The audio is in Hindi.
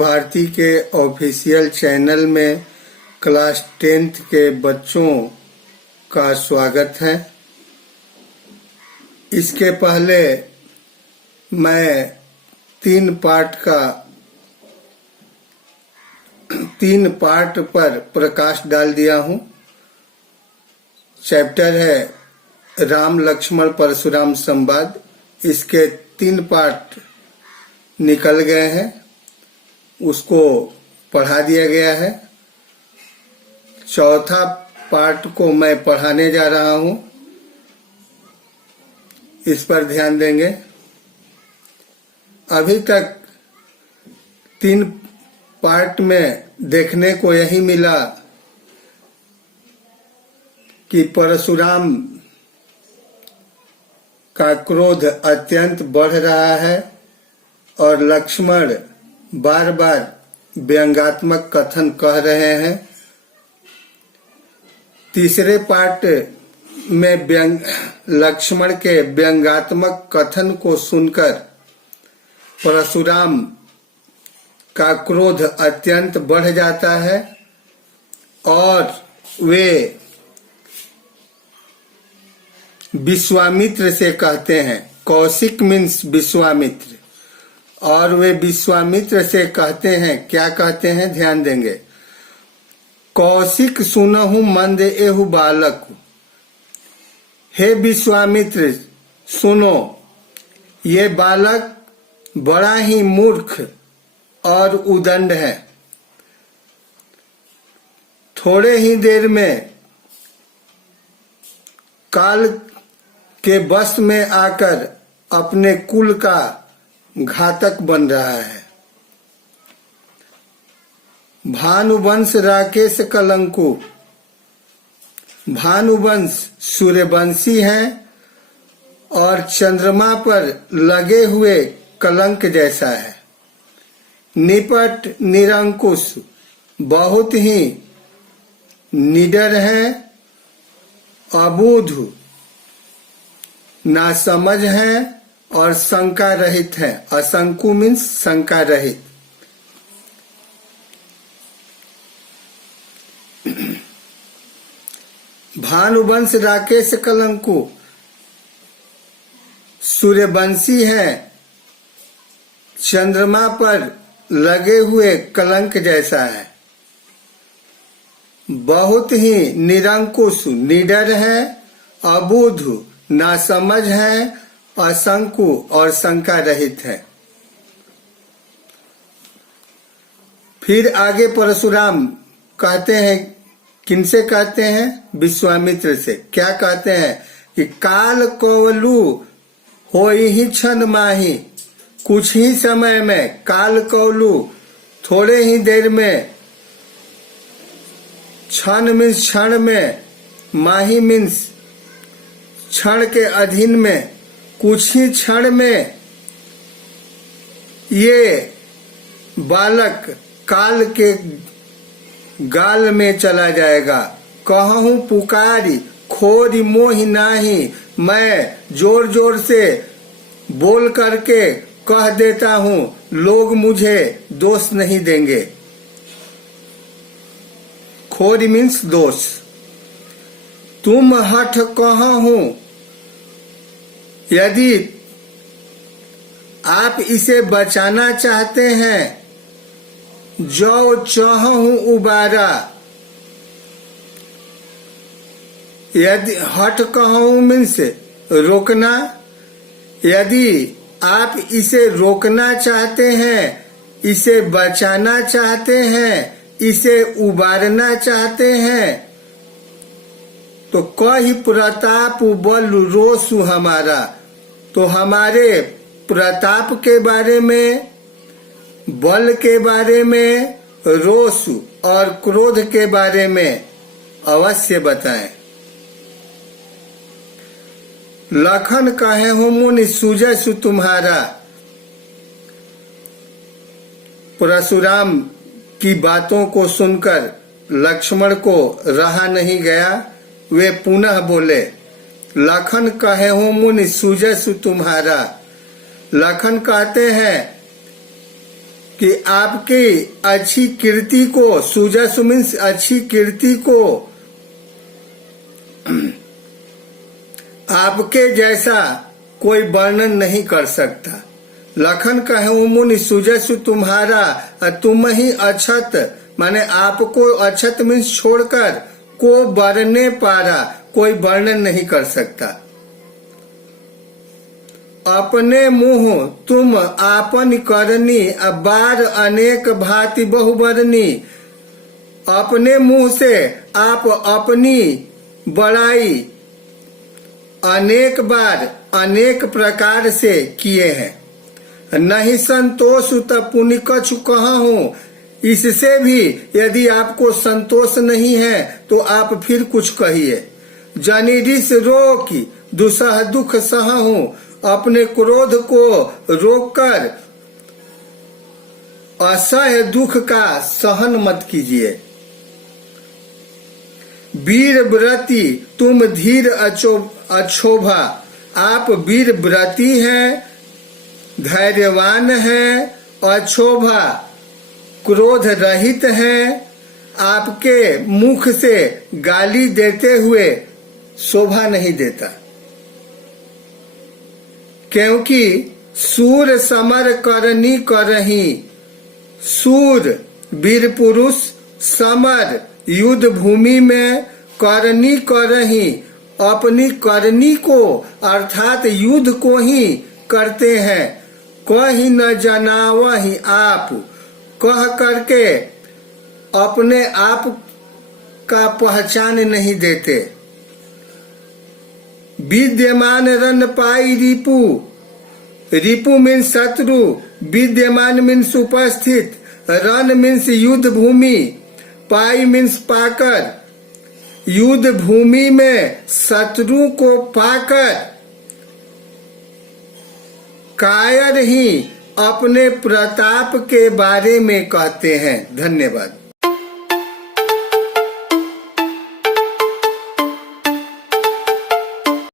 भारती के ऑफिशियल चैनल में क्लास 10th के बच्चों का स्वागत है। इसके पहले मैं 3 पार्ट पर प्रकाश डाल दिया हूँ। चैप्टर है राम लक्ष्मण परशुराम संवाद। इसके 3 पार्ट निकल गए हैं, उसको पढ़ा दिया गया है। चौथा पार्ट को मैं पढ़ाने जा रहा हूँ, इस पर ध्यान देंगे। अभी तक 3 पार्ट में देखने को यही मिला कि परशुराम का क्रोध अत्यंत बढ़ रहा है और लक्ष्मण बार बार व्यंग्यात्मक कथन कह रहे हैं। तीसरे पार्ट में लक्ष्मण के व्यंग्यात्मक कथन को सुनकर परशुराम का क्रोध अत्यंत बढ़ जाता है और वे विश्वामित्र से कहते हैं, कौशिक मीन्स विश्वामित्र, और वे विश्वामित्र से कहते हैं, क्या कहते हैं ध्यान देंगे। कौशिक सुनहु मंद एहु बालक, हे विश्वामित्र सुनो, ये बालक बड़ा ही मूर्ख और उदंड है। थोड़े ही देर में काल के वश में आकर अपने कुल का घातक बन रहा है। भानुवंश राकेश कलंकु, भानुवंश सूर्यवंशी हैं और चंद्रमा पर लगे हुए कलंक जैसा है। निपट निरंकुश, बहुत ही निडर हैं। अबूझ, नासमझ हैं और शंका रहित हैं। असंकु मीन्स शंका रहित। भानुवंश राकेश कलंकु, सूर्यवंशी हैं, चंद्रमा पर लगे हुए कलंक जैसा है। बहुत ही निरंकुश, निडर है। अबूझ, नासमझ है। असंकु और शंका रहित है। फिर आगे परशुराम कहते हैं, किनसे कहते हैं? विश्वामित्र से। क्या कहते हैं कि काल कौलू होई ही क्षण माही, कुछ ही समय में, काल कौलू थोड़े ही देर में, क्षण मीन्स क्षण में, माही मीन्स क्षण के अधीन में, कुछ ही क्षण में ये बालक काल के गाल में चला जाएगा। कहूँ पुकारी खोरी मोहि नाही, मैं जोर जोर से बोल करके कह देता हूँ, लोग मुझे दोष नहीं देंगे। खोरी मीन्स दोष। तुम हठ कहूँ, यदि आप इसे बचाना चाहते हैं, जो चाहूं उबारा। यदि हठ कहूं मीन्स रोकना, यदि आप इसे रोकना चाहते हैं, इसे बचाना चाहते हैं, इसे उबारना चाहते हैं, तो कही प्रताप बल रोसु हमारा, तो हमारे प्रताप के बारे में, बल के बारे में, रोष और क्रोध के बारे में अवश्य बताएं। लखन कहे हो मुनि सूजसु तुम्हारा। परशुराम की बातों को सुनकर लक्ष्मण को रहा नहीं गया। वे पुनः बोले, लखन कहे हो मुनि सूजसु तुम्हारा। लखन कहते हैं कि आपकी अच्छी कीर्ति को, सुजस मीन्स अच्छी कीर्ति को आपके जैसा कोई वर्णन नहीं कर सकता। लखन कहूँ मुनि सुजस तुम्हारा, तुम ही अछत, माने आपको अछत मीन्स छोड़कर को वर्णे पारा, कोई वर्णन नहीं कर सकता। अपने मुंह तुम आपन करनी, बार अनेक भांति बहुबरनी। अपने मुंह से आप अपनी बड़ाई अनेक बार अनेक प्रकार से किए हैं। नहीं संतोष तब पुण्य कछु कहा हूँ। इससे भी यदि आपको संतोष नहीं है तो आप फिर कुछ कहिए। जनिरिस रोकी दुसह दुख सहूं, अपने क्रोध को रोककर असह्य दुख का सहन मत कीजिए। वीर व्रती तुम धीर अक्षोभा, आप वीर व्रती हैं, धैर्यवान हैं, अक्षोभा क्रोध रहित हैं। आपके मुख से गाली देते हुए शोभा नहीं देता, क्योंकि सूर समर करनी करही। सूर वीर पुरुष समर युद्ध भूमि में करनी करही, अपनी करनी को अर्थात युद्ध को ही करते हैं। कहीं न जनावही आप, कह करके अपने आप का पहचान नहीं देते। विद्यमान रन पाई रिपु, रिपु मीन्स शत्रु, विद्यमान मीन्स उपस्थित, रन मीन्स युद्ध भूमि, पाई मीन्स पाकर। युद्ध भूमि में शत्रु को पाकर कायर ही अपने प्रताप के बारे में कहते हैं। धन्यवाद।